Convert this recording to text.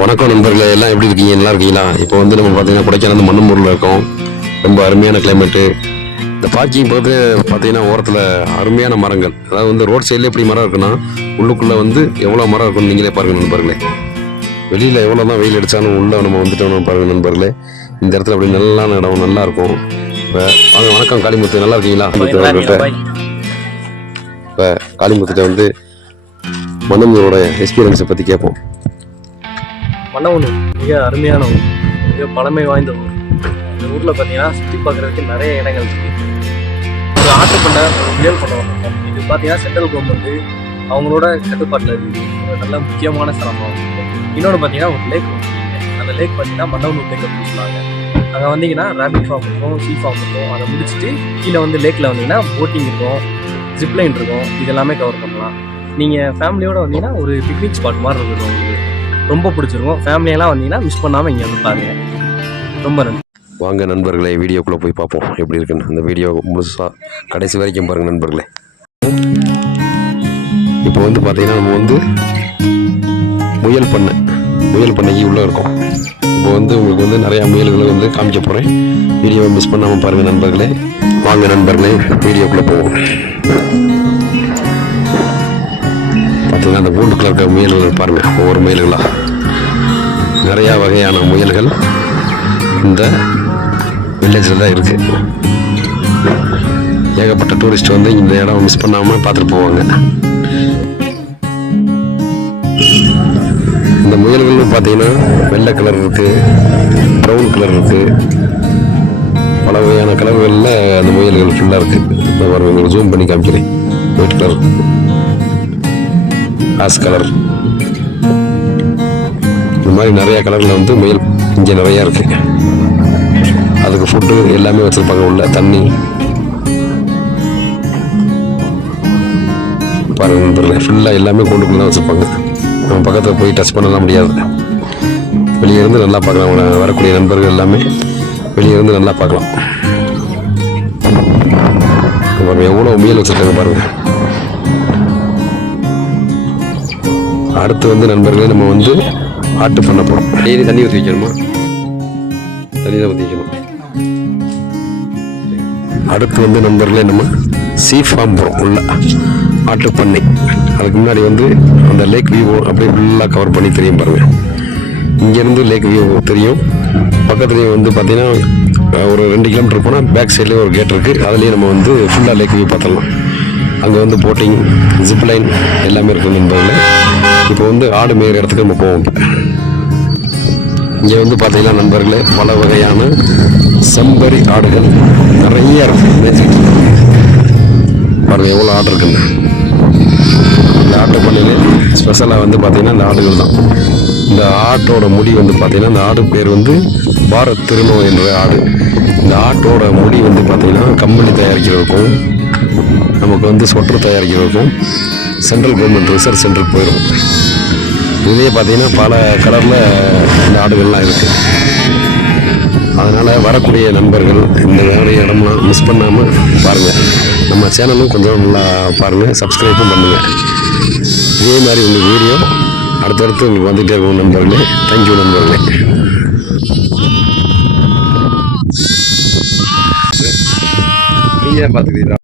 வணக்கம் நண்பர்களே, எல்லாம் எப்படி இருக்கீங்க? நல்லா இருக்கீங்களா? இப்போ வந்து நம்ம பார்த்தீங்கன்னா கொடைக்கானல் மண்ணம்பூரில் இருக்கோம். ரொம்ப அருமையான கிளைமேட்டு. இந்த பார்க்கிங் பக்கத்தில் பார்த்தீங்கன்னா ஓரத்தில் அருமையான மரங்கள். அதாவது வந்து ரோட் சைடில் எப்படி மரம் இருக்குன்னா உள்ளுக்குள்ளே வந்து எவ்வளோ மரம் இருக்குன்னு நீங்களே பாருங்கள் நண்பர்களே. வெளியில் எவ்வளோ தான் வெயில் அடித்தாலும் உள்ளே நம்ம வந்துட்டோம் பாருங்கள் நண்பர்களே. இந்த இடத்துல அப்படி நல்லா இடம் நல்லா இருக்கும். இப்போ வாங்க. வணக்கம் காளிமுத்து, நல்லா இருக்கீங்களா? இப்போ காளிமுத்துட்ட வந்து மண்ணம்பூரோட எக்ஸ்பீரியன்ஸை பற்றி கேட்போம். மன்னவனூர் மிக அருமையான ஊர், மிக பழமை வாய்ந்த ஊர். இந்த ஊரில் பார்த்தீங்கன்னா சுற்றி பார்க்குறதுக்கு நிறைய இடங்கள் இருக்குது. ஒரு ஆட்டு பண்ணை, ஒரு முயல் பண்ணை வந்திருக்கோம். இது பார்த்தீங்கன்னா சென்ட்ரல் கவர்மெண்ட்டு அவங்களோட கட்டுப்பாட்டில் இருக்குது. ஒரு நல்ல முக்கியமான ஸ்தலமாக இருக்கும். இன்னொன்று பார்த்தீங்கன்னா ஒரு லேக் இருக்குது. அந்த லேக் பார்த்தீங்கன்னா மன்னவனூர் லேக் அப்படின்னு சொல்லுவாங்க. அங்கே வந்தீங்கன்னா ரேபிட் ஃபார்ம் இருக்கும், ஷீ ஃபார்ம் இருக்கும். அதை முடிச்சுட்டு கீழே வந்து லேக்கில் வந்தீங்கன்னா போட்டிங் இருக்கும், ஜிப்லைன் இருக்கும். இதெல்லாமே கவர் பண்ணலாம். நீங்கள் ஃபேமிலியோடு வந்தீங்கன்னா ஒரு பிக்னிக் ஸ்பாட் மாதிரி இருக்கும். உங்களுக்கு ரொம்ப பிடிச்சிருக்கும். ஃபேமிலியெல்லாம் வந்தீங்கன்னா மிஸ் பண்ணாமல் இங்கே வந்து பாருங்கள். ரொம்ப நன்றி. வாங்க நண்பர்களே, வீடியோக்குள்ளே போய் பார்ப்போம் எப்படி இருக்குன்னு. அந்த வீடியோ முழுசாக கடைசி வரைக்கும் பாருங்கள் நண்பர்களே. இப்போ வந்து பார்த்தீங்கன்னா நம்ம வந்து முயல் பண்ணைக்கு உள்ளே இருக்கோம். இப்போ வந்து உங்களுக்கு வந்து நிறையா முயல்களை வந்து காமிக்க போகிறேன். வீடியோவை மிஸ் பண்ணாமல் பாருங்கள் நண்பர்களே. வாங்க நண்பர்களே, வீடியோக்குள்ளே போவோம். பார்த்தீங்கன்னா அந்த கூண்டுக்குள்ள இருக்க முயல்கள் பாருங்கள். ஒவ்வொரு முயல்களாக நிறையா வகையான முயல்கள் இந்த வில்லேஜில் தான் இருக்குது. ஏகப்பட்ட டூரிஸ்ட் வந்து இந்த இடம் மிஸ் பண்ணாமல் பார்த்துட்டு போவாங்க. இந்த முயல்கள்னு பார்த்தீங்கன்னா வெள்ளை கலர் இருக்குது, ப்ரௌன் கலர் இருக்குது, பல வகையான கலர்களில் அந்த முயல்கள் ஃபுல்லாக இருக்குது. இந்த மாதிரி உங்களுக்கு ஜூம் பண்ணி காமிக்கிறேன். ஒயிட் கலர், ஆஸ் கலர், இந்த மாதிரி நிறையா கலரில் வந்து முயல் இங்கே நிறையா இருக்குது. அதுக்கு ஃபுட்டு எல்லாமே வச்சுருப்பாங்க. உள்ள தண்ணி பாருங்க, ஃபுல்லாக எல்லாமே கூண்டுக்குள்ள தான் வச்சுருப்பாங்க. நம்ம பக்கத்தில் போய் டச் பண்ணலாம் முடியாது. வெளியே இருந்து நல்லா பார்க்கலாம். வரக்கூடிய நண்பர்கள் எல்லாமே வெளியே இருந்து நல்லா பார்க்கலாம். பாருங்கள் எவ்வளோ முயல் வச்சுருக்காங்க பாருங்கள். அடுத்து வந்து நண்பர்களே நம்ம வந்து ஆட்டு பண்ண போகிறோம். டெய்லி தண்ணி ஊற்றி வைக்கணுமா? தண்ணி தான் ஊற்றி வைக்கணும். அடுத்து வந்து நண்பர்களே நம்ம சீ ஃபார்ம் போகிறோம். உள்ள ஆட்டு பண்ணை. அதுக்கு முன்னாடி வந்து அந்த லேக் வியூ அப்படியே ஃபுல்லாக கவர் பண்ணி தெரியும் பாருங்கள். இங்கேருந்து லேக் வியூ தெரியும். பக்கத்துலேயே வந்து பார்த்திங்கன்னா ஒரு 2 கிலோமீட்டர் போனால் பேக் சைட்லேயே ஒரு கேட் இருக்குது. அதுலேயே நம்ம வந்து ஃபுல்லாக லேக் வியூ பார்த்துடலாம். அங்கே வந்து போட்டிங், ஜிப்லைன் எல்லாமே இருக்குது நண்பர்களே. இப்போ வந்து ஆடு மேய்கிற இடத்துக்கு நம்ம போவோம். இங்கே வந்து பார்த்தீங்கன்னா நண்பர்களே பல வகையான செம்பரி ஆடுகள் நிறைய மேய்ச்சிட்டு பாருங்கள் எவ்வளோ ஆடு இருக்குன்னு. இந்த ஆட்டை பண்ணையிலே ஸ்பெஷலாக வந்து பார்த்திங்கன்னா இந்த ஆடுகள் தான். இந்த ஆட்டோட முடி வந்து பார்த்திங்கன்னா இந்த ஆடு பேர் வந்து பாரத் திருநோ என்ற ஆடு. இந்த ஆட்டோட முடி வந்து பார்த்திங்கன்னா கம்பளி தயாரிக்கிறதுக்கும் நமக்கு வந்து ஸ்வெட்டர் தயாரிக்கிறதுக்கும் சென்ட்ரல் கவர்மெண்ட் ரிசர்ச் சென்டருக்கு போயிடும். இதே பார்த்தீங்கன்னா பல கலரில் இந்த ஆடுகள்லாம் இருக்குது. அதனால் வரக்கூடிய நண்பர்கள் இந்த வேறு இடம்லாம் மிஸ் பண்ணாமல் பாருங்கள். நம்ம சேனலும் கொஞ்சம் நல்லா பாருங்கள், சப்ஸ்கிரைப்பும் பண்ணுங்கள். இதே மாதிரி உங்களுக்கு வீடியோ அடுத்தடுத்து உங்களுக்கு வந்துகிட்டே இருக்கும் நண்பர்களே. தேங்க்யூ நண்பர்களே. நீங்கள் பார்த்துக்கிறீங்களா?